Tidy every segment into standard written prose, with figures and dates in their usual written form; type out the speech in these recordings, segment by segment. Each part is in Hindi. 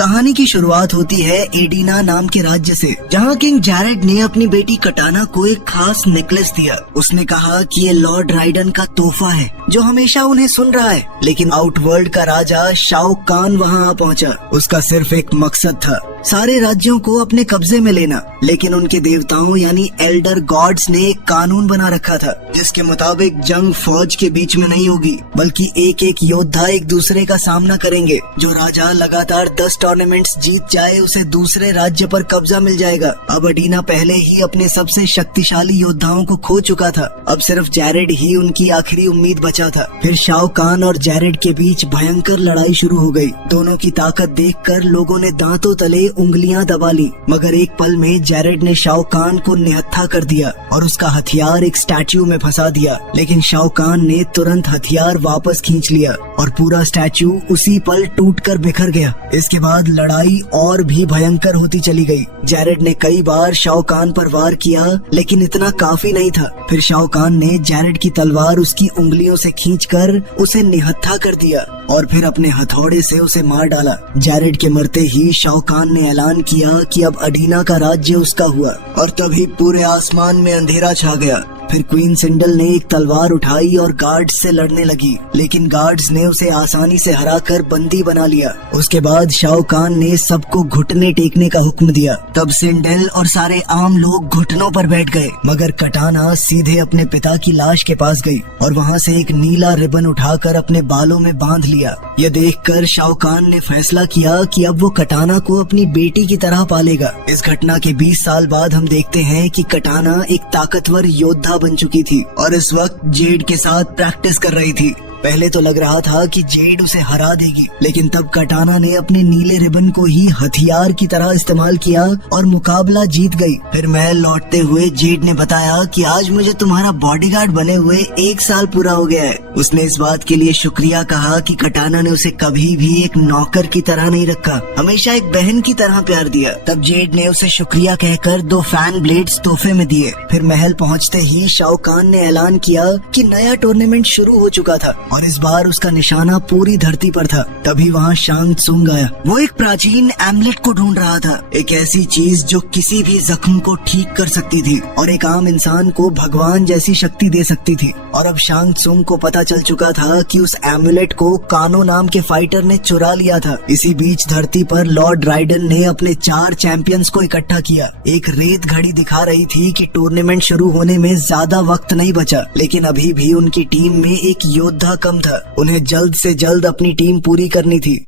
कहानी की शुरुआत होती है एडिना नाम के राज्य से, जहाँ किंग जैरेड ने अपनी बेटी कटाना को एक खास नेकलेस दिया। उसने कहा कि ये लॉर्ड राइडन का तोहफा है जो हमेशा उन्हें सुन रहा है। लेकिन आउटवर्ल्ड का राजा शाओ कान वहाँ आ पहुँचा। उसका सिर्फ एक मकसद था, सारे राज्यों को अपने कब्जे में लेना। लेकिन उनके देवताओं यानी एल्डर गॉड्स ने एक कानून बना रखा था, जिसके मुताबिक जंग फौज के बीच में नहीं होगी, बल्कि एक एक योद्धा एक दूसरे का सामना करेंगे। जो राजा लगातार 10 टूर्नामेंट्स जीत जाए उसे दूसरे राज्य पर कब्जा मिल जाएगा। अब एडिना पहले ही अपने सबसे शक्तिशाली योद्धाओं को खो चुका था। अब सिर्फ जैरेड ही उनकी आखिरी उम्मीद बचा था। फिर शाओ कान और जैरेड के बीच भयंकर लड़ाई शुरू हो गई। दोनों की ताकत देखकर लोगों ने दांतों तले उंगलियां दबा ली, मगर एक पल में जैरेड ने शाओ कान को निहत्था कर दिया और उसका हथियार एक स्टैच्यू में फंसा दिया। लेकिन शाओ कान ने तुरंत हथियार वापस खींच लिया और पूरा स्टैच्यू उसी पल टूटकर बिखर गया। इसके बाद लड़ाई और भी भयंकर होती चली गई। जैरेड ने कई बार शाओ कान पर वार किया, लेकिन इतना काफी नहीं था। फिर शाओ कान ने जैरेड की तलवार उसकी उंगलियों से खींचकर उसे निहत्था कर दिया और फिर अपने हथौड़े से उसे मार डाला। जैरेड के मरते ही शाओ कान ने ऐलान किया कि अब एडिना का राज्य उसका हुआ और तभी पूरे आसमान में अंधेरा छा गया। फिर क्वीन सिंडल ने एक तलवार उठाई और गार्ड्स से लड़ने लगी, लेकिन गार्ड्स ने उसे आसानी से हराकर बंदी बना लिया। उसके बाद शाओ कान ने सबको घुटने टेकने का हुक्म दिया। तब सिंडल और सारे आम लोग घुटनों पर बैठ गए, मगर कटाना सीधे अपने पिता की लाश के पास गई और वहाँ से एक नीला रिबन उठाकर अपने बालों में बांध लिया। यह देखकर शाओ कान ने फैसला किया कि अब वो कटाना को अपनी बेटी की तरह पालेगा। इस घटना के 20 साल बाद हम देखते हैं कि कटाना एक ताकतवर योद्धा बन चुकी थी और इस वक्त जेड के साथ प्रैक्टिस कर रही थी। पहले तो लग रहा था कि जेड उसे हरा देगी, लेकिन तब कटाना ने अपने नीले रिबन को ही हथियार की तरह इस्तेमाल किया और मुकाबला जीत गई। फिर महल लौटते हुए जेड ने बताया कि आज मुझे तुम्हारा बॉडीगार्ड बने हुए 1 साल पूरा हो गया है। उसने इस बात के लिए शुक्रिया कहा कि कटाना ने उसे कभी भी एक नौकर की तरह नहीं रखा, हमेशा एक बहन की तरह प्यार दिया। तब जेड ने उसे शुक्रिया कहकर 2 फैन ब्लेड्स तोहफे में दिए। फिर महल पहुँचते ही शाओ कान ने ऐलान किया कि नया टूर्नामेंट शुरू हो चुका था और इस बार उसका निशाना पूरी धरती पर था। तभी वहाँ शांग त्सुंग आया। वो एक प्राचीन एमलेट को ढूंढ रहा था, एक ऐसी चीज जो किसी भी जख्म को ठीक कर सकती थी और एक आम इंसान को भगवान जैसी शक्ति दे सकती थी। और अब शांग त्सुंग को पता चल चुका था कि उस एमुलेट को कानो नाम के फाइटर ने चुरा लिया था। इसी बीच धरती पर लॉर्ड राइडन ने अपने 4 चैंपियंस को इकट्ठा किया। एक रेत घड़ी दिखा रही थी कि टूर्नामेंट शुरू होने में ज्यादा वक्त नहीं बचा, लेकिन अभी भी उनकी टीम में एक योद्धा कम था। उन्हें जल्द से जल्द अपनी टीम पूरी करनी थी।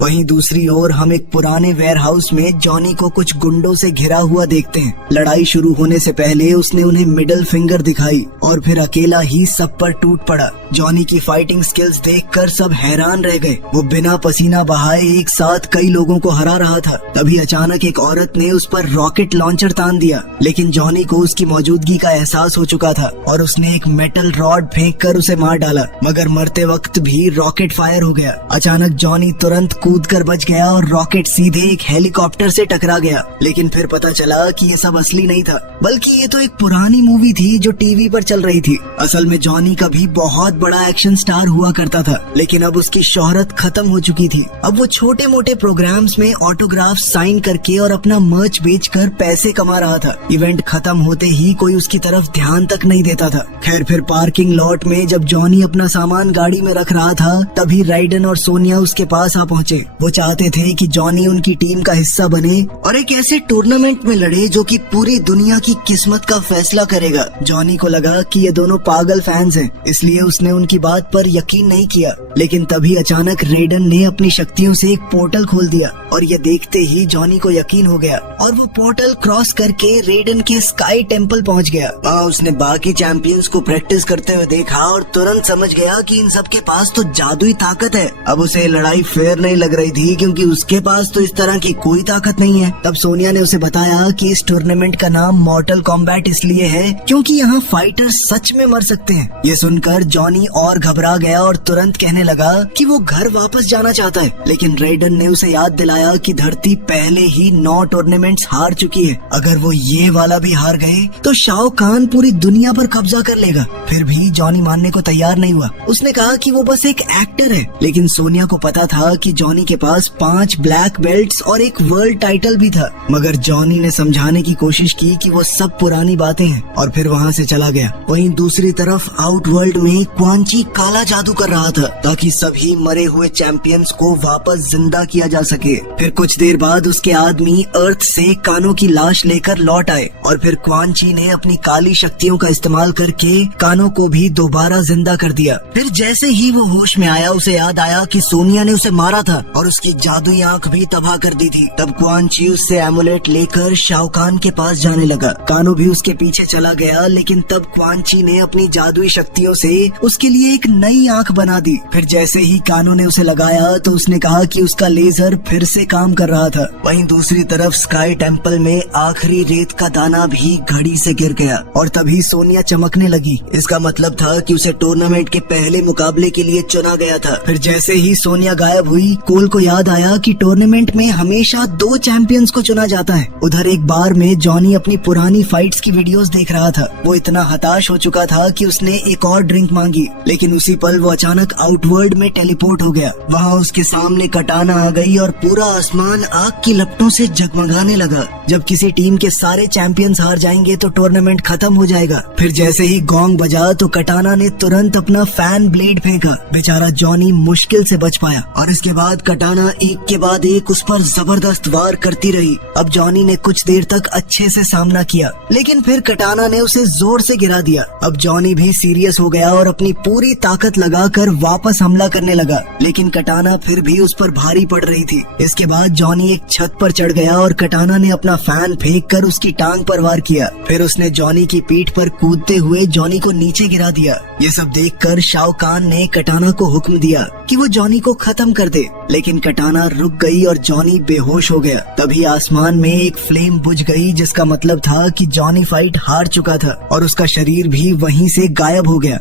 वहीं दूसरी ओर हम एक पुराने वेयरहाउस में जॉनी को कुछ गुंडों से घिरा हुआ देखते हैं। लड़ाई शुरू होने से पहले उसने उन्हें मिडिल फिंगर दिखाई और फिर अकेला ही सब पर टूट पड़ा। जॉनी की फाइटिंग स्किल्स देखकर सब हैरान रह गए। वो बिना पसीना बहाए एक साथ कई लोगों को हरा रहा था। तभी अचानक एक औरत ने उस पर रॉकेट लॉन्चर तान दिया, लेकिन जॉनी को उसकी मौजूदगी का एहसास हो चुका था और उसने एक मेटल रॉड फेंक कर उसे मार डाला, मगर मरते वक्त भी रॉकेट फायर हो गया। अचानक जॉनी तुरंत कूदकर बच गया और रॉकेट सीधे एक हेलीकॉप्टर से टकरा गया। लेकिन फिर पता चला कि ये सब असली नहीं था, बल्कि ये तो एक पुरानी मूवी थी जो टीवी पर चल रही थी। असल में जॉनी का भी बहुत बड़ा एक्शन स्टार हुआ करता था, लेकिन अब उसकी शोहरत खत्म हो चुकी थी। अब वो छोटे मोटे प्रोग्राम्स में ऑटोग्राफ साइन करके और अपना मर्च बेचकर पैसे कमा रहा था। इवेंट खत्म होते ही कोई उसकी तरफ ध्यान तक नहीं देता था। खैर फिर पार्किंग लॉट में जब जॉनी अपना सामान गाड़ी में रख रहा था, तभी राइडन और सोनिया उसके पास आ पहुँचे। वो चाहते थे कि जॉनी उनकी टीम का हिस्सा बने और एक ऐसे टूर्नामेंट में लड़े जो कि पूरी दुनिया की किस्मत का फैसला करेगा। जॉनी को लगा कि ये दोनों पागल फैंस हैं, इसलिए उसने उनकी बात पर यकीन नहीं किया। लेकिन तभी अचानक रेडन ने अपनी शक्तियों से एक पोर्टल खोल दिया और ये देखते ही जॉनी को यकीन हो गया और वो पोर्टल क्रॉस करके रेडन के स्काई टेम्पल पहुंच गया। वहाँ उसने बाकी चैंपियंस को प्रैक्टिस करते हुए देखा और तुरंत समझ गया कि इन सब के पास तो जादुई ताकत है। अब उसे लड़ाई फेयर नहीं लग रही थी, क्योंकि उसके पास तो इस तरह की कोई ताकत नहीं है। तब सोनिया ने उसे बताया कि इस टूर्नामेंट का नाम मॉर्टल कॉम्बैट इसलिए है क्योंकि यहाँ फाइटर सच में मर सकते हैं। ये सुनकर जॉनी और घबरा गया और तुरंत कहने लगा कि वो घर वापस जाना चाहता है। लेकिन रेडन ने उसे याद दिलाया कि धरती पहले ही 9 टूर्नामेंट्स हार चुकी है। अगर वो ये वाला भी हार गए तो शाओ कान पूरी दुनिया पर कब्जा कर लेगा। फिर भी जॉनी मानने को तैयार नहीं हुआ। उसने कहा कि वो बस एक एक्टर है। लेकिन सोनिया को पता था कि जॉनी जॉनी के पास 5 ब्लैक बेल्ट्स और एक वर्ल्ड टाइटल भी था, मगर जॉनी ने समझाने की कोशिश की कि वो सब पुरानी बातें हैं और फिर वहाँ से चला गया। वहीं दूसरी तरफ आउटवर्ल्ड में क्वान ची काला जादू कर रहा था ताकि सभी मरे हुए चैंपियंस को वापस जिंदा किया जा सके। फिर कुछ देर बाद उसके आदमी अर्थ से कानो की लाश लेकर लौट आए और फिर क्वान ची ने अपनी काली शक्तियों का इस्तेमाल करके कानो को भी दोबारा जिंदा कर दिया। फिर जैसे ही वो होश में आया उसे याद आया कि सोनिया ने उसे मारा था और उसकी जादुई आंख भी तबाह कर दी थी। तब क्वान ची उससे एमुलेट लेकर शाओ कान के पास जाने लगा। कानो भी उसके पीछे चला गया, लेकिन तब क्वान ची ने अपनी जादुई शक्तियों से उसके लिए एक नई आंख बना दी। फिर जैसे ही कानो ने उसे लगाया तो उसने कहा कि उसका लेजर फिर से काम कर रहा था। वहीं दूसरी तरफ स्काई टेम्पल में आखिरी रेत का दाना भी घड़ी से गिर गया और तभी सोनिया चमकने लगी। इसका मतलब था कि उसे टूर्नामेंट के पहले मुकाबले के लिए चुना गया था। फिर जैसे ही सोनिया गायब हुई, कोल को याद आया कि टूर्नामेंट में हमेशा 2 चैंपियंस को चुना जाता है। उधर एक बार में जॉनी अपनी पुरानी फाइट्स की वीडियोस देख रहा था। वो इतना हताश हो चुका था कि उसने एक और ड्रिंक मांगी, लेकिन उसी पल वो अचानक आउटवर्ल्ड में टेलीपोर्ट हो गया। वहाँ उसके सामने कटाना आ गई और पूरा आसमान आग की लपटों से जगमगाने लगा। जब किसी टीम के सारे चैंपियंस हार जाएंगे तो टूर्नामेंट खत्म हो जाएगा। फिर जैसे ही गोंग बजा तो कटाना ने तुरंत अपना फैन ब्लेड फेंका। बेचारा जॉनी मुश्किल से बच पाया और इसके बाद कटाना एक के बाद एक उस पर जबरदस्त वार करती रही। अब जॉनी ने कुछ देर तक अच्छे से सामना किया, लेकिन फिर कटाना ने उसे जोर से गिरा दिया। अब जॉनी भी सीरियस हो गया और अपनी पूरी ताकत लगाकर वापस हमला करने लगा, लेकिन कटाना फिर भी उस पर भारी पड़ रही थी। इसके बाद जॉनी एक छत पर चढ़ गया और कटाना ने अपना फैन फेंक कर उसकी टांग पर वार किया। फिर उसने जॉनी की पीठ पर कूदते हुए जॉनी को नीचे गिरा दिया। ये सब देखकर शाओ कान ने कटाना को हुक्म दिया कि वो जॉनी को खत्म कर दे, लेकिन कटाना रुक गई और जॉनी बेहोश हो गया। तभी आसमान में एक फ्लेम बुझ गई, जिसका मतलब था कि जॉनी फाइट हार चुका था और उसका शरीर भी वहीं से गायब हो गया।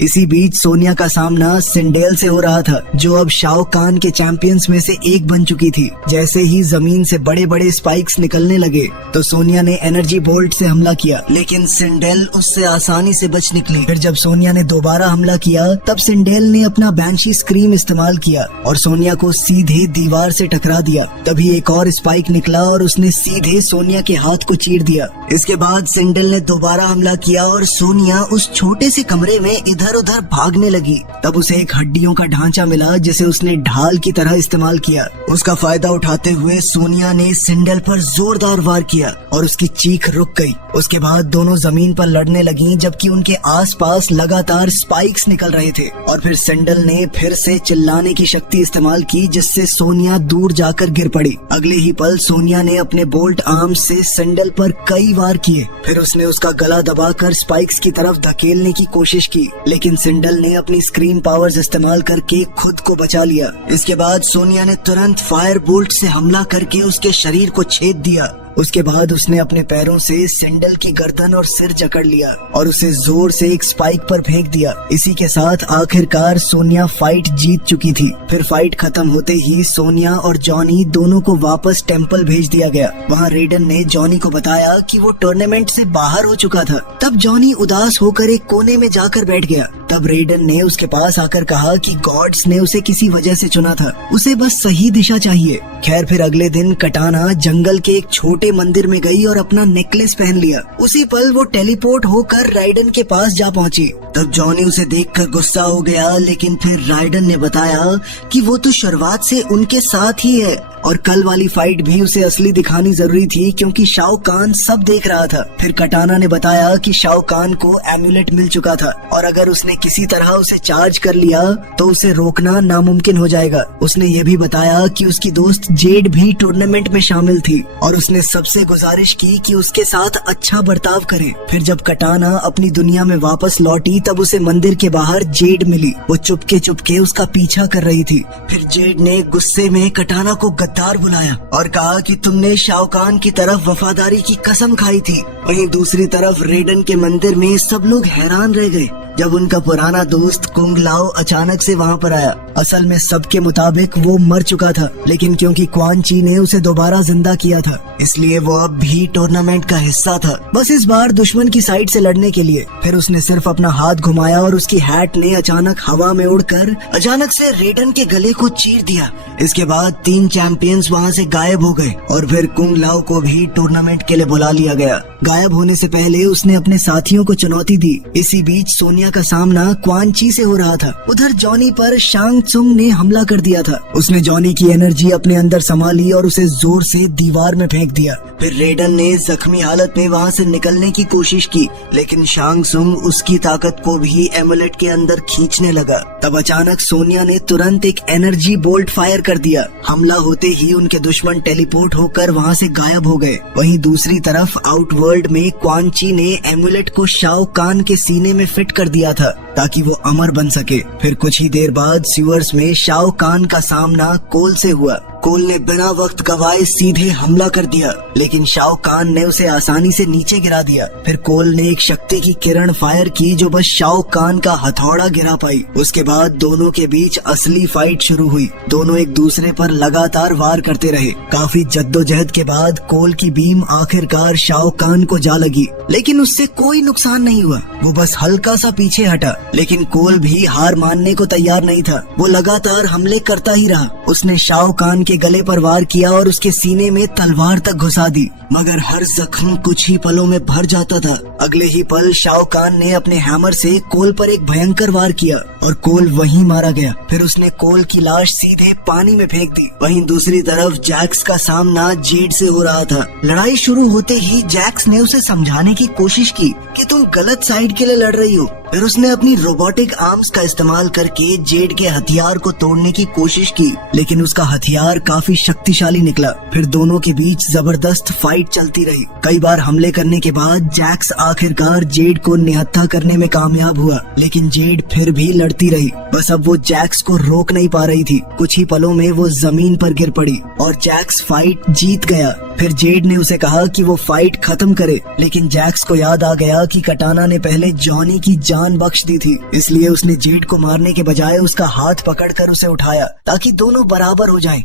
इसी बीच सोनिया का सामना सिंडेल से हो रहा था, जो अब शाओ कान के चैंपियंस में से एक बन चुकी थी। जैसे ही जमीन से बड़े बड़े स्पाइक्स निकलने लगे तो सोनिया ने एनर्जी बोल्ट से हमला किया, लेकिन सिंडेल उससे आसानी से बच निकली। फिर जब सोनिया ने दोबारा हमला किया तब सिंडेल ने अपना बैंशी स्क्रीम इस्तेमाल किया और सोनिया को सीधे दीवार से टकरा दिया। तभी एक और स्पाइक निकला और उसने सीधे सोनिया के हाथ को चीर दिया। इसके बाद सिंडेल ने दोबारा हमला किया और सोनिया उस छोटे से कमरे में इधर उधर भागने लगी। तब उसे एक हड्डियों का ढांचा मिला जिसे उसने ढाल की तरह इस्तेमाल किया। उसका फायदा उठाते हुए सोनिया ने सिंडेल पर जोरदार वार किया और उसकी चीख रुक गई। उसके बाद दोनों जमीन पर लड़ने लगी, जबकि उनके आसपास लगातार स्पाइक्स निकल रहे थे। और फिर सिंडेल ने फिर से चिल्लाने की शक्ति इस्तेमाल की, जिससे सोनिया दूर जाकर गिर पड़ी। अगले ही पल सोनिया ने अपने बोल्ट आर्म से सिंडेल पर कई वार किए। फिर उसने उसका गला दबाकर स्पाइक्स की तरफ धकेलने की कोशिश की, लेकिन सिंडेल ने अपनी स्क्रीन पावर्स इस्तेमाल करके खुद को बचा लिया। इसके बाद सोनिया ने तुरंत फायर बोल्ट से हमला करके उसके शरीर को छेद दिया। उसके बाद उसने अपने पैरों से सिंडेल की गर्दन और सिर जकड़ लिया और उसे जोर से एक स्पाइक पर फेंक दिया। इसी के साथ आखिरकार सोनिया फाइट जीत चुकी थी। फिर फाइट खत्म होते ही सोनिया और जॉनी दोनों को वापस टेम्पल भेज दिया गया। वहाँ रेडन ने जॉनी को बताया कि वो टूर्नामेंट से बाहर हो चुका था। तब जॉनी उदास होकर एक कोने में जाकर बैठ गया। तब रेडन ने उसके पास आकर कहा कि गॉड्स ने उसे किसी वजह से चुना था, उसे बस सही दिशा चाहिए। खैर फिर अगले दिन कटाना जंगल के एक छोटे मंदिर में गई और अपना नेकलेस पहन लिया। उसी पल वो टेलीपोर्ट होकर राइडन के पास जा पहुंची। तब जॉनी उसे देखकर गुस्सा हो गया, लेकिन फिर राइडन ने बताया कि वो तो शुरुआत से उनके साथ ही है और कल वाली फाइट भी उसे असली दिखानी जरूरी थी, क्योंकि शाओ कान सब देख रहा था। फिर कटाना ने बताया कि शाओ कान को एम्यूलेट मिल चुका था और अगर उसने किसी तरह उसे चार्ज कर लिया तो उसे रोकना नामुमकिन हो जाएगा। उसने ये भी बताया कि उसकी दोस्त जेड भी टूर्नामेंट में शामिल थी और उसने सबसे गुजारिश की कि उसके साथ अच्छा बर्ताव करे। फिर जब कटाना अपनी दुनिया में वापस लौटी तब उसे मंदिर के बाहर जेड मिली। वो चुपके चुपके उसका पीछा कर रही थी। फिर जेड ने गुस्से में कटाना को गद्दार बुलाया और कहा कि तुमने शाओ कान की तरफ वफादारी की कसम खाई थी। वहीं दूसरी तरफ रेडन के मंदिर में सब लोग हैरान रह गए जब उनका पुराना दोस्त कुंग लाओ अचानक से वहाँ पर आया। असल में सबके मुताबिक वो मर चुका था, लेकिन क्योंकि क्वान ची ने उसे दोबारा जिंदा किया था, इसलिए वो अब भी टूर्नामेंट का हिस्सा था, बस इस बार दुश्मन की साइड से लड़ने के लिए। फिर उसने सिर्फ अपना हाथ घुमाया और उसकी हैट ने अचानक हवा में उड़कर अचानक से रेडन के गले को चीर दिया। इसके बाद 3 चैंपियंस वहाँ से गायब हो गए और फिर कुंग लाओ को भी टूर्नामेंट के लिए बुला लिया गया। गायब होने से पहले उसने अपने साथियों को चुनौती दी। इसी बीच सोनिया का सामना क्वान ची से हो रहा था। उधर जॉनी पर शांग त्सुंग ने हमला कर दिया था। उसने जॉनी की एनर्जी अपने अंदर संभाली और उसे जोर से दीवार में फेंक दिया। फिर रेडन ने जख्मी हालत में वहाँ से निकलने की कोशिश की, लेकिन शांग त्सुंग उसकी ताकत को भी एमुलेट के अंदर खींचने लगा। तब अचानक सोनिया ने तुरंत एक एनर्जी बोल्ट फायर कर दिया। हमला होते ही उनके दुश्मन टेलीपोर्ट होकर वहाँ से गायब हो गए। वहीं दूसरी तरफ आउटवर्ल्ड में क्वान ची ने एमुलेट को शाओ कान के सीने में फिट कर दिया था ताकि वो अमर बन सके। फिर कुछ ही देर बाद सीवर्स में शाओ कान का सामना कोल से हुआ। कोल ने बिना वक्त गवाए सीधे हमला कर दिया, लेकिन शाओ कान ने उसे आसानी से नीचे गिरा दिया। फिर कोल ने एक शक्ति की किरण फायर की जो बस शाओ कान का हथौड़ा गिरा पाई। उसके बाद दोनों के बीच असली फाइट शुरू हुई। दोनों एक दूसरे पर लगातार वार करते रहे। काफी जद्दोजहद के बाद कोल की बीम आखिरकार शाओ कान को जा लगी, लेकिन उससे कोई नुकसान नहीं हुआ। वो बस हल्का सा पीछे हटा, लेकिन कोल भी हार मानने को तैयार नहीं था। वो लगातार हमले करता ही रहा। उसने शाओ कान के गले पर वार किया और उसके सीने में तलवार तक घुसा दी, मगर हर जख्म कुछ ही पलों में भर जाता था। अगले ही पल शाओ कान ने अपने हैमर से कोल पर एक भयंकर वार किया और कोल वहीं मारा गया। फिर उसने कोल की लाश सीधे पानी में फेंक दी। वहीं दूसरी तरफ जैक्स का सामना जेड से हो रहा था। लड़ाई शुरू होते ही जैक्स ने उसे समझाने की कोशिश की कि तुम गलत साइड के लिए लड़ रही हो। फिर उसने अपनी रोबोटिक आर्म्स का इस्तेमाल करके जेड के हथियार को तोड़ने की कोशिश की, लेकिन उसका हथियार काफी शक्तिशाली निकला। फिर दोनों के बीच जबरदस्त फाइट चलती रही। कई बार हमले करने के बाद जैक्स आखिरकार जेड को निहत्था करने में कामयाब हुआ, लेकिन जेड फिर भी लड़ती रही। बस अब वो जैक्स को रोक नहीं पा रही थी। कुछ ही पलों में वो जमीन पर गिर पड़ी और जैक्स फाइट जीत गया। फिर जेड ने उसे कहा कि वो फाइट खत्म करे, लेकिन जैक्स को याद आ गया कि कटाना ने पहले जॉनी की जान बख्श दी थी, इसलिए उसने जेड को मारने के बजाय उसका हाथ पकड़कर उसे उठाया ताकि दोनों बराबर हो जाएं।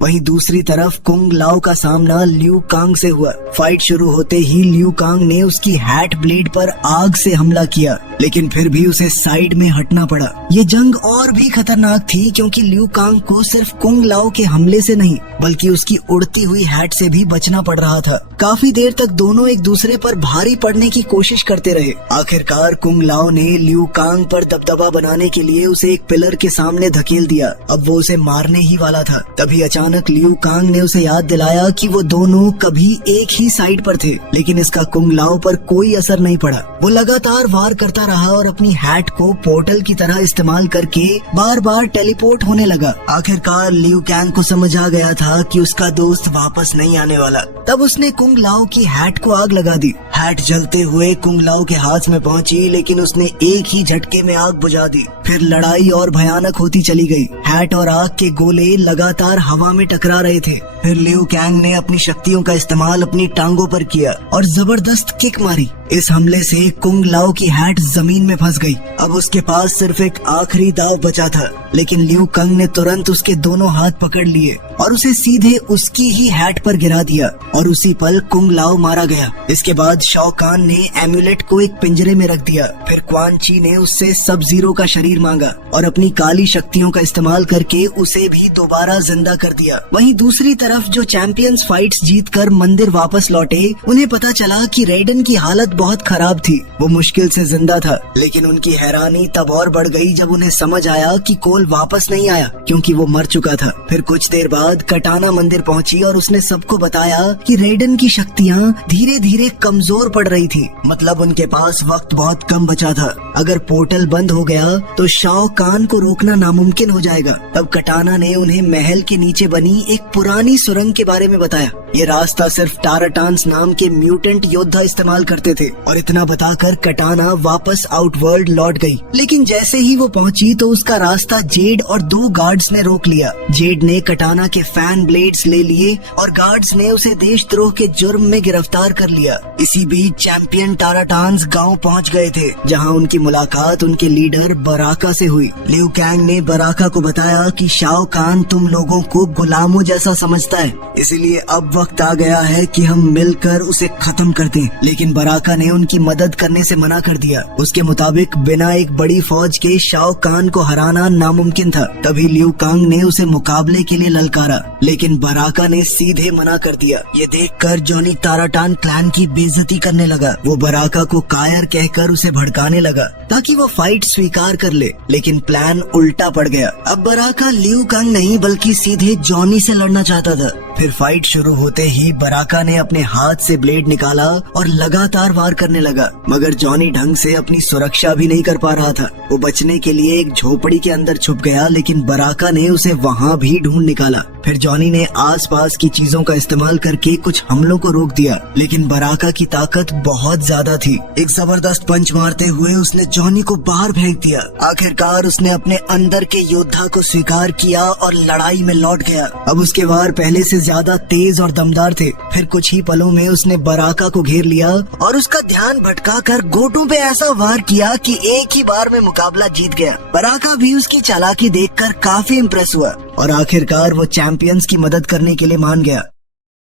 वहीं दूसरी तरफ कुंग लाओ का सामना लियू कांग से हुआ। फाइट शुरू होते ही लियू कांग ने उसकी हैट ब्लेड पर आग से हमला किया, लेकिन फिर भी उसे साइड में हटना पड़ा। ये जंग और भी खतरनाक थी क्योंकि लियू कांग को सिर्फ कुंग लाओ के हमले से नहीं बल्कि उसकी उड़ती हुई हैट से भी बचना पड़ रहा था। काफी देर तक दोनों एक दूसरे पर भारी पड़ने की कोशिश करते रहे। आखिरकार कुंग लाओ ने लियू कांग पर दबदबा बनाने के लिए उसे एक पिलर के सामने धकेल दिया। अब वो उसे मारने ही वाला था। तभी अचानक लियू कांग ने उसे याद दिलाया कि वो दोनों कभी एक ही साइड पर थे, लेकिन इसका कुंग लाओ पर कोई असर नहीं पड़ा। वो लगातार वार करता रहा और अपनी हैट को पोर्टल की तरह इस्तेमाल करके बार बार टेलीपोर्ट होने लगा। आखिरकार लियू कांग को समझ आ गया था कि उसका दोस्त वापस नहीं आने वाला। तब उसने कुंग लाओ की हैट को आग लगा दी। हैट जलते हुए कुंग लाओ के हाथ में पहुंची, लेकिन उसने एक ही झटके में आग बुझा दी। फिर लड़ाई और भयानक होती चली गई। हैट और आग के गोले लगातार हवा में टकरा रहे थे। फिर लियू कांग ने अपनी शक्तियों का इस्तेमाल अपनी टांगों पर किया और जबरदस्त किक मारी। इस हमले से कुंग लाओ की हैट जमीन में फंस गई। अब उसके पास सिर्फ एक आखिरी दाव बचा था, लेकिन लियू कांग ने तुरंत उसके दोनों हाथ पकड़ लिए और उसे सीधे उसकी ही हैट पर गिरा दिया और उसी पल कुंग लाओ मारा गया। इसके बाद शाओ कान ने एम्यूलेट को एक पिंजरे में रख दिया। फिर क्वान ची ने उससे सब जीरो का शरीर मांगा और अपनी काली शक्तियों का इस्तेमाल करके उसे भी दोबारा जिंदा कर दिया। वहीं दूसरी तरफ जो चैंपियंस फाइट्स जीतकर मंदिर वापस लौटे, उन्हें पता चला कि रेडन की हालत बहुत खराब थी। वो मुश्किल से जिंदा था, लेकिन उनकी हैरानी तब और बढ़ गई जब उन्हें समझ आया कि कोल वापस नहीं आया क्योंकि वो मर चुका था। फिर कुछ देर बाद कटाना मंदिर पहुंची और उसने सबको बताया कि रेडन की शक्तियाँ धीरे धीरे कमजोर पड़ रही थी। मतलब उनके पास वक्त बहुत कम बचा था। अगर पोर्टल बंद हो गया तो शाओ कान को रोकना नामुमकिन हो जाएगा। तब कटाना ने उन्हें महल के नीचे बनी एक पुरानी सुरंग के बारे में बताया। ये रास्ता सिर्फ टाराटान्स नाम के म्यूटेंट योद्धा इस्तेमाल करते थे और इतना बताकर कटाना वापस आउटवर्ल्ड लौट गई। लेकिन जैसे ही वो पहुंची तो उसका रास्ता जेड और 2 गार्ड्स ने रोक लिया। जेड ने कटाना के फैन ब्लेड्स ले लिए और गार्ड्स ने उसे देशद्रोह के जुर्म में गिरफ्तार कर लिया। इसी इसी बीच चैंपियन टाराटान्स गांव पहुंच गए थे, जहां उनकी मुलाकात उनके लीडर बराका से हुई। लियू कैंग ने बराका को बताया कि शाओ कान तुम लोगों को गुलामों जैसा समझता है, इसीलिए अब वक्त आ गया है कि हम मिलकर उसे खत्म कर दें। लेकिन बराका ने उनकी मदद करने से मना कर दिया। उसके मुताबिक बिना एक बड़ी फौज के शाओ कान को हराना नामुमकिन था। तभी लियू कांग ने उसे मुकाबले के लिए ललकारा, लेकिन बराका ने सीधे मना कर दिया। ये देखकर जॉनी टाराटान क्लैन की बेइज्जती करने लगा। वो बराका को कायर कहकर उसे भड़काने लगा ताकि वो फाइट स्वीकार कर ले, लेकिन प्लान उल्टा पड़ गया। अब बराका लियू कांग नहीं बल्कि सीधे जॉनी से लड़ना चाहता था। फिर फाइट शुरू होते ही बराका ने अपने हाथ से ब्लेड निकाला और लगातार वार करने लगा, मगर जॉनी ढंग से अपनी सुरक्षा भी नहीं कर पा रहा था। वो बचने के लिए एक झोपड़ी के अंदर छुप गया, लेकिन बराका ने उसे वहाँ भी ढूंढ निकाला। फिर जॉनी ने आसपास की चीजों का इस्तेमाल करके कुछ हमलों को रोक दिया, लेकिन बराका की ताकत बहुत ज्यादा थी। एक जबरदस्त पंच मारते हुए उसने जॉनी को बाहर फेंक दिया। आखिरकार उसने अपने अंदर के योद्धा को स्वीकार किया और लड़ाई में लौट गया। अब उसके वार पहले से ज्यादा तेज और दमदार थे। फिर कुछ ही पलों में उसने बराका को घेर लिया और उसका ध्यान भटकाकर गोटों पे ऐसा वार किया कि एक ही बार में मुकाबला जीत गया। बराका भी उसकी चालाकी देखकर काफी इम्प्रेस हुआ और आखिरकार वो चैंपियंस की मदद करने के लिए मान गया।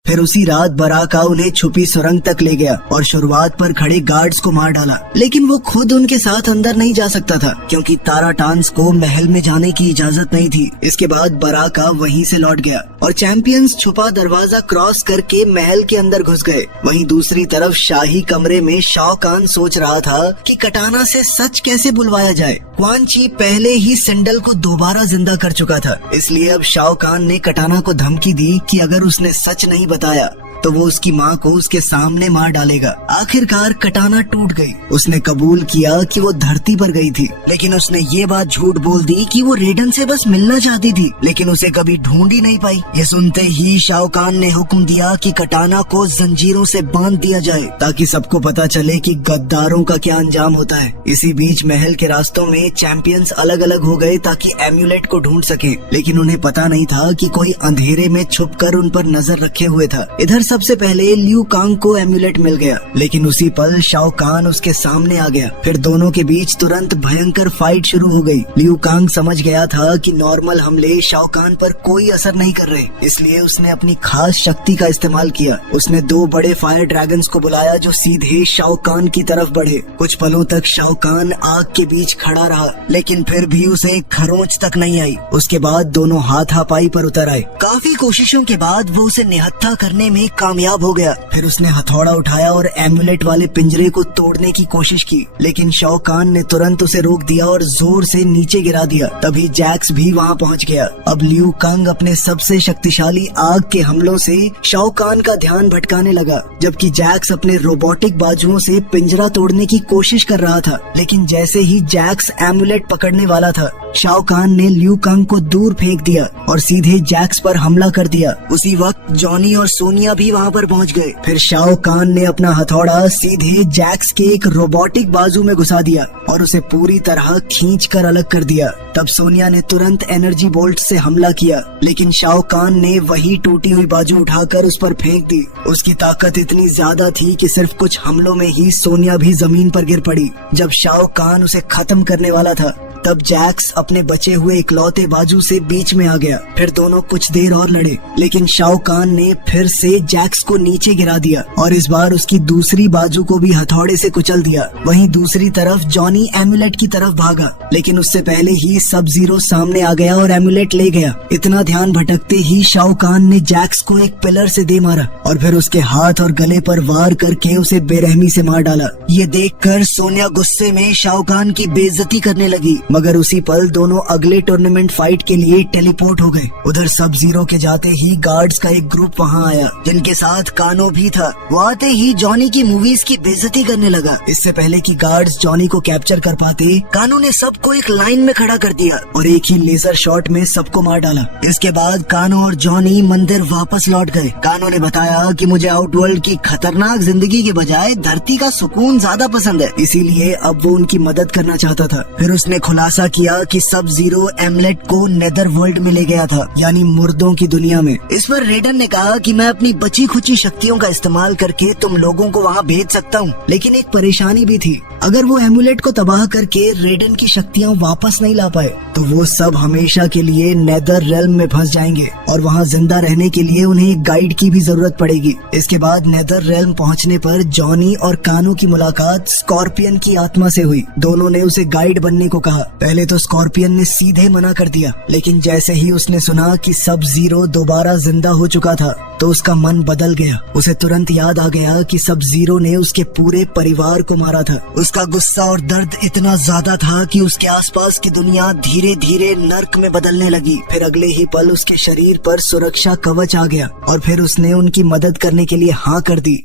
फिर उसी रात बराका उन्हें छुपी सुरंग तक ले गया और शुरुआत पर खड़े गार्ड्स को मार डाला, लेकिन वो खुद उनके साथ अंदर नहीं जा सकता था क्योंकि टाराटान्स को महल में जाने की इजाजत नहीं थी। इसके बाद बराका वहीं से लौट गया और चैंपियंस छुपा दरवाजा क्रॉस करके महल के अंदर घुस गए। वहीं दूसरी तरफ शाही कमरे में शाओ कान सोच रहा था कि कटाना से सच कैसे बुलवाया जाए। क्वान ची पहले ही सिंडल को दोबारा जिंदा कर चुका था, इसलिए अब शाओ कान ने कटाना को धमकी दी कि अगर उसने सच नहीं बताया तो वो उसकी माँ को उसके सामने मार डालेगा। आखिरकार कटाना टूट गई। उसने कबूल किया कि वो धरती पर गई थी, लेकिन उसने ये बात झूठ बोल दी कि वो रेडन से बस मिलना चाहती थी, लेकिन उसे कभी ढूंढ ही नहीं पाई। ये सुनते ही शाओ कान ने हुक्म दिया कि कटाना को जंजीरों से बांध दिया जाए ताकि सबको पता चले कि गद्दारों का क्या अंजाम होता है। इसी बीच महल के रास्तों में चैंपियंस अलग अलग हो गए ताकि एम्यूलेट को ढूंढ सके, लेकिन उन्हें पता नहीं था कि कोई अंधेरे में छुपकर उन पर नजर रखे हुए था। इधर सबसे पहले लियू कांग को एम्यूलेट मिल गया, लेकिन उसी पल शाओ कान उसके सामने आ गया। फिर दोनों के बीच तुरंत भयंकर फाइट शुरू हो गई। लियू कांग समझ गया था कि नॉर्मल हमले शाओ कान पर कोई असर नहीं कर रहे, इसलिए उसने अपनी खास शक्ति का इस्तेमाल किया। उसने 2 बड़े फायर ड्रैगन्स को बुलाया जो सीधे शाओ कान की तरफ बढ़े। कुछ पलों तक शाओ कान आग के बीच खड़ा रहा, लेकिन फिर भी उसे खरोंच तक नहीं आई। उसके बाद दोनों हाथापाई पर उतर आए। काफी कोशिशों के बाद वो उसे निहत्था करने में कामयाब हो गया। फिर उसने हथौड़ा उठाया और एम्यूलेट वाले पिंजरे को तोड़ने की कोशिश की, लेकिन शाओ कान ने तुरंत उसे रोक दिया और जोर से नीचे गिरा दिया। तभी जैक्स भी वहाँ पहुँच गया। अब लियू कांग अपने सबसे शक्तिशाली आग के हमलों से शाओ कान का ध्यान भटकाने लगा, जबकि जैक्स अपने रोबोटिक बाजुओं से पिंजरा तोड़ने की कोशिश कर रहा था। लेकिन जैसे ही जैक्स एम्यूलेट पकड़ने वाला था, शाओ कान ने लियू कांग को दूर फेंक दिया और सीधे जैक्स पर हमला कर दिया। उसी वक्त जॉनी और सोनिया भी वहाँ पर पहुँच गए। फिर शाओ कान ने अपना हथौड़ा सीधे जैक्स के एक रोबोटिक बाजू में घुसा दिया और उसे पूरी तरह खींचकर अलग कर दिया। तब सोनिया ने तुरंत एनर्जी बोल्ट से हमला किया, लेकिन शाओ कान ने वही टूटी हुई बाजू उठाकर उस पर फेंक दी। उसकी ताकत इतनी ज्यादा थी कि सिर्फ कुछ हमलों में ही सोनिया भी जमीन पर गिर पड़ी। जब शाओ कान उसे खत्म करने वाला था, तब जैक्स अपने बचे हुए इकलौते बाजू से बीच में आ गया। फिर दोनों कुछ देर और लड़े, लेकिन शाओ कान ने फिर से जैक्स को नीचे गिरा दिया और इस बार उसकी दूसरी बाजू को भी हथौड़े से कुचल दिया। वहीं दूसरी तरफ जॉनी एम्यूलेट की तरफ भागा, लेकिन उससे पहले ही सब जीरो सामने आ गया और एम्यूलेट ले गया। इतना ध्यान भटकते ही शाओ कान ने जैक्स को एक पिलर से दे मारा और फिर उसके हाथ और गले पर वार करके उसे बेरहमी से मार डाला। ये देखकर सोनिया गुस्से में शाओ कान की बेइज्जती करने लगी, मगर उसी पल दोनों अगले टूर्नामेंट फाइट के लिए टेलीपोर्ट हो गए। उधर सब जीरो के जाते ही गार्ड्स का एक ग्रुप वहाँ आया, जिनके साथ कानो भी था। वो आते ही जॉनी की मूवीज की बेइज्जती करने लगा। इससे पहले कि गार्ड्स जॉनी को कैप्चर कर पाते, कानो ने सबको एक लाइन में खड़ा कर दिया और एक ही लेजर शॉट में सबको मार डाला। इसके बाद कानो और जॉनी मंदिर वापस लौट गए। कानो ने बताया कि मुझे आउटवर्ल्ड की खतरनाक जिंदगी के बजाय धरती का सुकून ज्यादा पसंद है, इसीलिए अब वो उनकी मदद करना चाहता था। फिर उसने खुलासा किया कि कि सब जीरो एमलेट को नेदर वर्ल्ड में ले गया था, यानी मुर्दों की दुनिया में। इस पर रेडन ने कहा कि मैं अपनी बची खुची शक्तियों का इस्तेमाल करके तुम लोगों को वहाँ भेज सकता हूँ, लेकिन एक परेशानी भी थी। अगर वो एमुलेट को तबाह करके रेडन की शक्तियाँ वापस नहीं ला पाए तो वो सब हमेशा के लिए नेदर रेल्म में फंस जाएंगे और वहाँ जिंदा रहने के लिए उन्हें एक गाइड की भी जरूरत पड़ेगी। इसके बाद नेदर रेल्म पहुँचने पर जॉनी और कानो की मुलाकात स्कॉर्पियन की आत्मा से हुई। दोनों ने उसे गाइड बनने को कहा। पहले तो स्कॉर्पियन ने सीधे मना कर दिया, लेकिन जैसे ही उसने सुना कि सब जीरो दोबारा जिंदा हो चुका था तो उसका मन बदल गया। उसे तुरंत याद आ गया कि सब जीरो ने उसके पूरे परिवार को मारा था। उसका गुस्सा और दर्द इतना ज्यादा था कि उसके आसपास की दुनिया धीरे धीरे नर्क में बदलने लगी। फिर अगले ही पल उसके शरीर पर सुरक्षा कवच आ गया और फिर उसने उनकी मदद करने के लिए हाँ कर दी।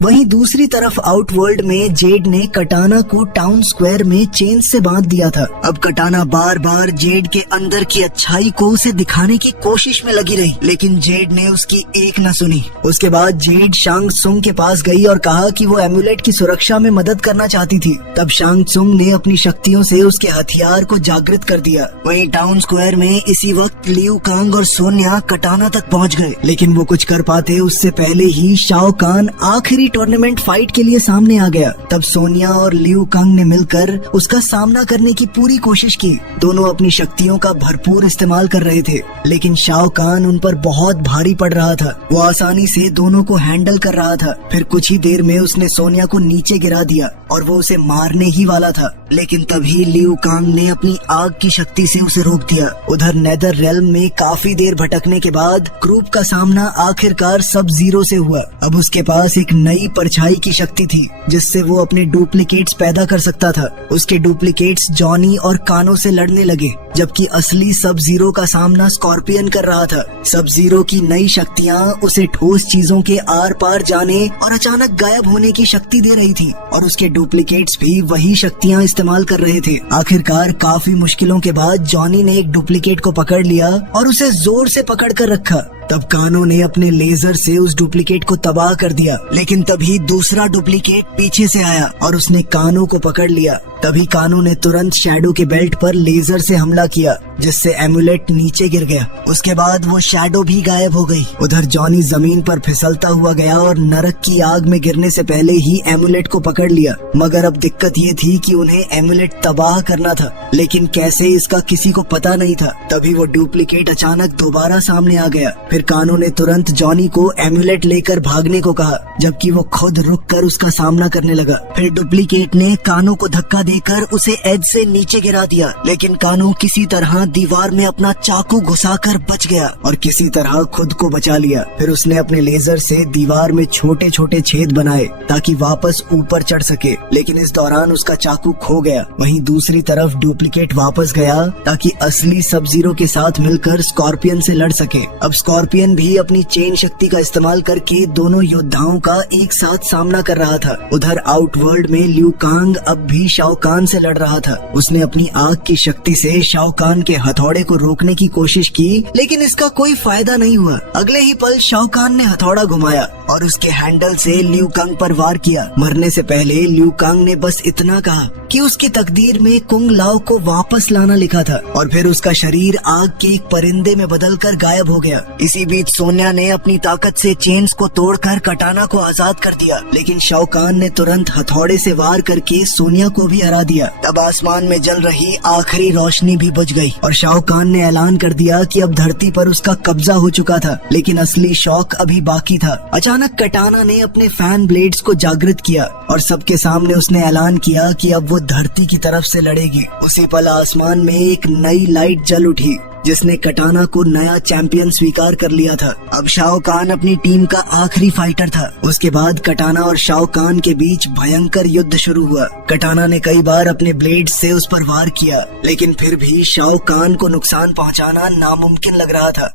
वहीं दूसरी तरफ आउटवर्ल्ड में जेड ने कटाना को टाउन स्क्वायर में चेन से बांध दिया था। अब कटाना बार बार जेड के अंदर की अच्छाई को उसे दिखाने की कोशिश में लगी रही, लेकिन जेड ने उसकी एक न सुनी। उसके बाद जेड शांग त्सुंग के पास गई और कहा कि वो एमुलेट की सुरक्षा में मदद करना चाहती थी। तब शांग त्सुंग ने अपनी शक्तियों से उसके हथियार को जागृत कर दिया। वहीं टाउन स्क्वायर में इसी वक्त लियू कांग और सोनिया कटाना तक पहुँच गए, लेकिन वो कुछ कर पाते उससे पहले ही शाओ कान आखिरी टूर्नामेंट फाइट के लिए सामने आ गया। तब सोनिया और लियू कांग ने मिलकर उसका सामना करने की पूरी कोशिश की। दोनों अपनी शक्तियों का भरपूर इस्तेमाल कर रहे थे, लेकिन शाओ कान उन पर बहुत भारी पड़ रहा था। वो आसानी से दोनों को हैंडल कर रहा था। फिर कुछ ही देर में उसने सोनिया को नीचे गिरा दिया और वो उसे मारने ही वाला था, लेकिन तभी लियू कांग ने अपनी आग की शक्ति से उसे रोक दिया। उधर नेदर रेल्म में काफी देर भटकने के बाद ग्रुप का सामना आखिरकार सब जीरो से हुआ। अब उसके पास एक नई परछाई की शक्ति थी जिससे वो अपने डुप्लीकेट्स पैदा कर सकता था। उसके डुप्लीकेट्स जॉनी और कानो से लड़ने लगे, जबकि असली सब जीरो का सामना स्कॉर्पियन कर रहा था। सब जीरो की नई शक्तियाँ उसे ठोस चीजों के आर पार जाने और अचानक गायब होने की शक्ति दे रही थी और उसके डुप्लीकेट्स भी वही शक्तियाँ इस्तेमाल कर रहे थे। आखिरकार काफी मुश्किलों के बाद जॉनी ने एक डुप्लीकेट को पकड़ लिया और उसे जोर से पकड़ कर रखा। तब कानो ने अपने लेजर से उस डुप्लीकेट को तबाह कर दिया, लेकिन तभी दूसरा डुप्लीकेट पीछे से आया और उसने कानो को पकड़ लिया। तभी कानो ने तुरंत शैडो के बेल्ट पर लेजर से हमला किया, जिससे एमुलेट नीचे गिर गया। उसके बाद वो शैडो भी गायब हो गई। उधर जॉनी जमीन पर फिसलता हुआ गया और नरक की आग में गिरने से पहले ही एमुलेट को पकड़ लिया। मगर अब दिक्कत ये थी कि उन्हें एमुलेट तबाह करना था, लेकिन कैसे इसका किसी को पता नहीं था। तभी वो डुप्लीकेट अचानक दोबारा सामने आ गया। फिर कानो ने तुरंत जॉनी को एमुलेट लेकर भागने को कहा, जबकि वो खुद रुककर उसका सामना करने लगा। फिर डुप्लीकेट ने कानो को धक्का देकर उसे एज से नीचे गिरा दिया, लेकिन कानो किसी तरह दीवार में अपना चाकू घुसाकर बच गया और किसी तरह खुद को बचा लिया। फिर उसने अपने लेजर से दीवार में छोटे छोटे छेद बनाए ताकि वापस ऊपर चढ़ सके, लेकिन इस दौरान उसका चाकू खो गया। वहीं दूसरी तरफ डुप्लीकेट वापस गया ताकि असली सब जीरो के साथ मिलकर स्कॉर्पियन से लड़ सके। अब स्कॉर्पियन भी अपनी चेन शक्ति का इस्तेमाल करके दोनों योद्धाओं का एक साथ सामना कर रहा था। उधर आउटवर्ल्ड में लियू कांग अब भी शाओ कान से लड़ रहा था। उसने अपनी आग की शक्ति से शाओ कान के हथौड़े को रोकने की कोशिश की, लेकिन इसका कोई फायदा नहीं हुआ। अगले ही पल शाओ कान ने हथौड़ा घुमाया और उसके हैंडल से लियू कांग पर वार किया। मरने से पहले लियू कांग ने बस इतना कहा कि उसकी तकदीर में कुंग लाओ को वापस लाना लिखा था और फिर उसका शरीर आग के एक परिंदे में बदलकर गायब हो गया। इसी बीच सोनिया ने अपनी ताकत से चेन्स को तोड़कर कटाना को आजाद कर दिया, लेकिन शाओ कान ने तुरंत हथौड़े से वार करके सोनिया को भी हरा दिया। तब आसमान में जल रही आखिरी रोशनी भी बुझ गई और शाओ कान ने ऐलान कर दिया कि अब धरती पर उसका कब्जा हो चुका था, लेकिन असली शौक अभी बाकी था। अचानक कटाना ने अपने फैन ब्लेड्स को जागृत किया और सबके सामने उसने ऐलान किया कि अब वो धरती की तरफ से लड़ेगी। उसी पल आसमान में एक नई लाइट जल उठी जिसने कटाना को नया चैंपियन स्वीकार कर लिया था। अब शाओ कान अपनी टीम का आखिरी फाइटर था। उसके बाद कटाना और शाओ कान के बीच भयंकर युद्ध शुरू हुआ। कटाना ने कई बार अपने ब्लेड से उस पर वार किया, लेकिन फिर भी शाओ कान को नुकसान पहुंचाना नामुमकिन लग रहा था।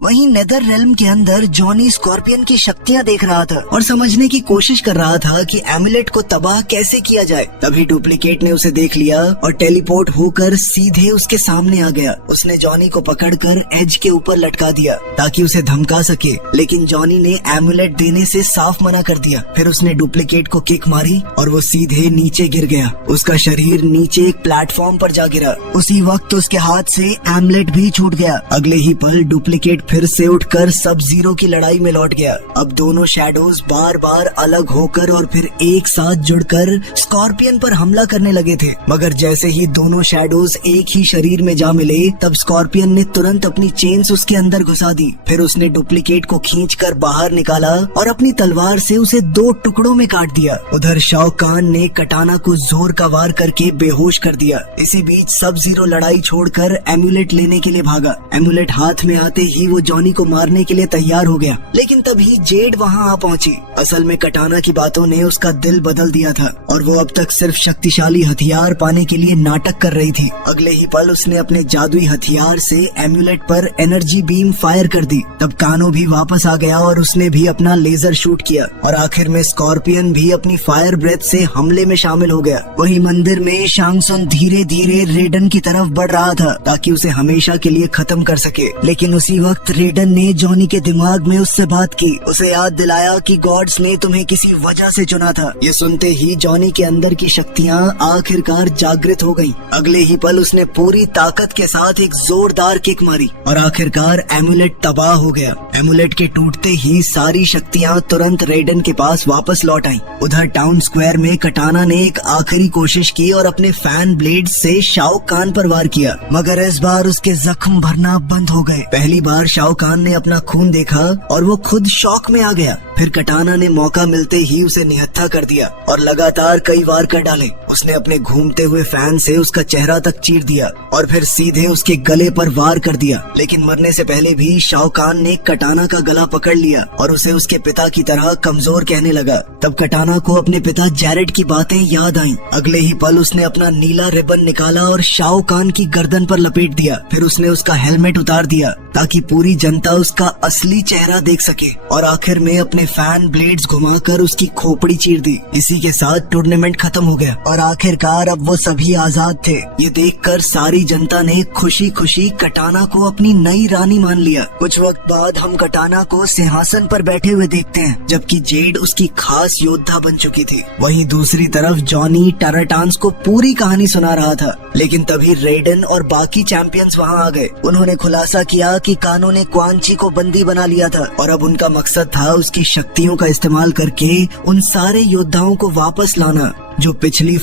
वहीं नेदर रेल्म के अंदर जॉनी स्कॉर्पियन की शक्तियां देख रहा था और समझने की कोशिश कर रहा था कि एमुलेट को तबाह कैसे किया जाए। तभी डुप्लीकेट ने उसे देख लिया और टेलीपोर्ट होकर सीधे उसके सामने आ गया। उसने जॉनी को पकड़कर एज के ऊपर लटका दिया ताकि उसे धमका सके, लेकिन जॉनी ने एमुलेट देने से साफ मना कर दिया। फिर उसने डुप्लीकेट को किक मारी और वो सीधे नीचे गिर गया। उसका शरीर नीचे एक प्लेटफॉर्म पर जा गिरा। उसी वक्त उसके हाथ से एमुलेट भी छूट गया। अगले ही पल डुप्लीकेट फिर से उठकर सब जीरो की लड़ाई में लौट गया। अब दोनों शैडोज बार बार अलग होकर और फिर एक साथ जुड़कर स्कॉर्पियन पर हमला करने लगे थे, मगर जैसे ही दोनों शैडोज एक ही शरीर में जा मिले तब स्कॉर्पियन ने तुरंत अपनी चेन्स उसके अंदर घुसा दी। फिर उसने डुप्लीकेट को खींचकर बाहर निकाला और अपनी तलवार से उसे 2 टुकड़ों में काट दिया। उधर शाओ कान ने कटाना को जोर का वार करके बेहोश कर दिया। इसी बीच सब जीरो लड़ाई छोड़कर एमुलेट लेने के लिए भागा। एमुलेट हाथ में आते ही वो जॉनी को मारने के लिए तैयार हो गया, लेकिन तभी जेड वहां आ पहुंची। असल में कटाना की बातों ने उसका दिल बदल दिया था और वो अब तक सिर्फ शक्तिशाली हथियार पाने के लिए नाटक कर रही थी। अगले ही पल उसने अपने जादुई हथियार से एमुलेट पर एनर्जी बीम फायर कर दी। तब कानो भी वापस आ गया और उसने भी अपना लेजर शूट किया और आखिर में स्कॉर्पियन भी अपनी फायर ब्रेथ से हमले में शामिल हो गया। वही मंदिर में शांग त्सुन धीरे धीरे रेडन की तरफ बढ़ रहा था ताकि उसे हमेशा के लिए खत्म कर सके, लेकिन उसी वक्त रेडन ने जॉनी के दिमाग में उससे बात की। उसे याद दिलाया कि गॉड्स ने तुम्हें किसी वजह से चुना था। ये सुनते ही जॉनी के अंदर की शक्तियाँ आखिरकार जागृत हो गईं। अगले ही पल उसने पूरी ताकत के साथ एक जोरदार किक मारी और आखिरकार एमुलेट तबाह हो गया। एमुलेट के टूटते ही सारी शक्तियाँ तुरंत रेडन के पास वापस लौट आईं। उधर टाउन स्क्वायर में कटाना ने एक आखिरी कोशिश की और अपने फैन ब्लेड से शाओ कान पर वार किया, मगर इस बार उसके जख्म भरना बंद हो गए। पहली बार शाओ कान ने अपना खून देखा और वो खुद शॉक में आ गया। फिर कटाना ने मौका मिलते ही उसे निहत्था कर दिया और लगातार कई वार कर डाले। उसने अपने घूमते हुए फैन से उसका चेहरा तक चीर दिया और फिर सीधे उसके गले पर वार कर दिया, लेकिन मरने से पहले भी शाओ कान ने कटाना का गला पकड़ लिया और उसे उसके पिता की तरह कमजोर कहने लगा। तब कटाना को अपने पिता जैरेड की बातें याद आईं। अगले ही पल उसने अपना नीला रिबन निकाला और शाओ कान की गर्दन पर लपेट दिया। फिर उसने उसका हेलमेट उतार दिया ताकि पूरी जनता उसका असली चेहरा देख सके और आखिर में अपने फैन ब्लेड्स घुमाकर उसकी खोपड़ी चीर दी। इसी के साथ टूर्नामेंट खत्म हो गया और आखिरकार अब वो सभी आजाद थे। ये देखकर सारी जनता ने खुशी खुशी कटाना को अपनी नई रानी मान लिया। कुछ वक्त बाद हम कटाना को सिंहासन पर बैठे हुए देखते हैं, जबकि जेड उसकी खास योद्धा बन चुकी थी। वहीं दूसरी तरफ जॉनी टराटान्स को पूरी कहानी सुना रहा था, लेकिन तभी रेडन और बाकी चैंपियंस वहाँ आ गए। उन्होंने खुलासा किया कि कानो ने क्वान ची को बंदी बना लिया था और अब उनका मकसद था उसकी शक्तियों का इस्तेमाल करके उन सारे योद्धाओं को वापस लाना जो पिछली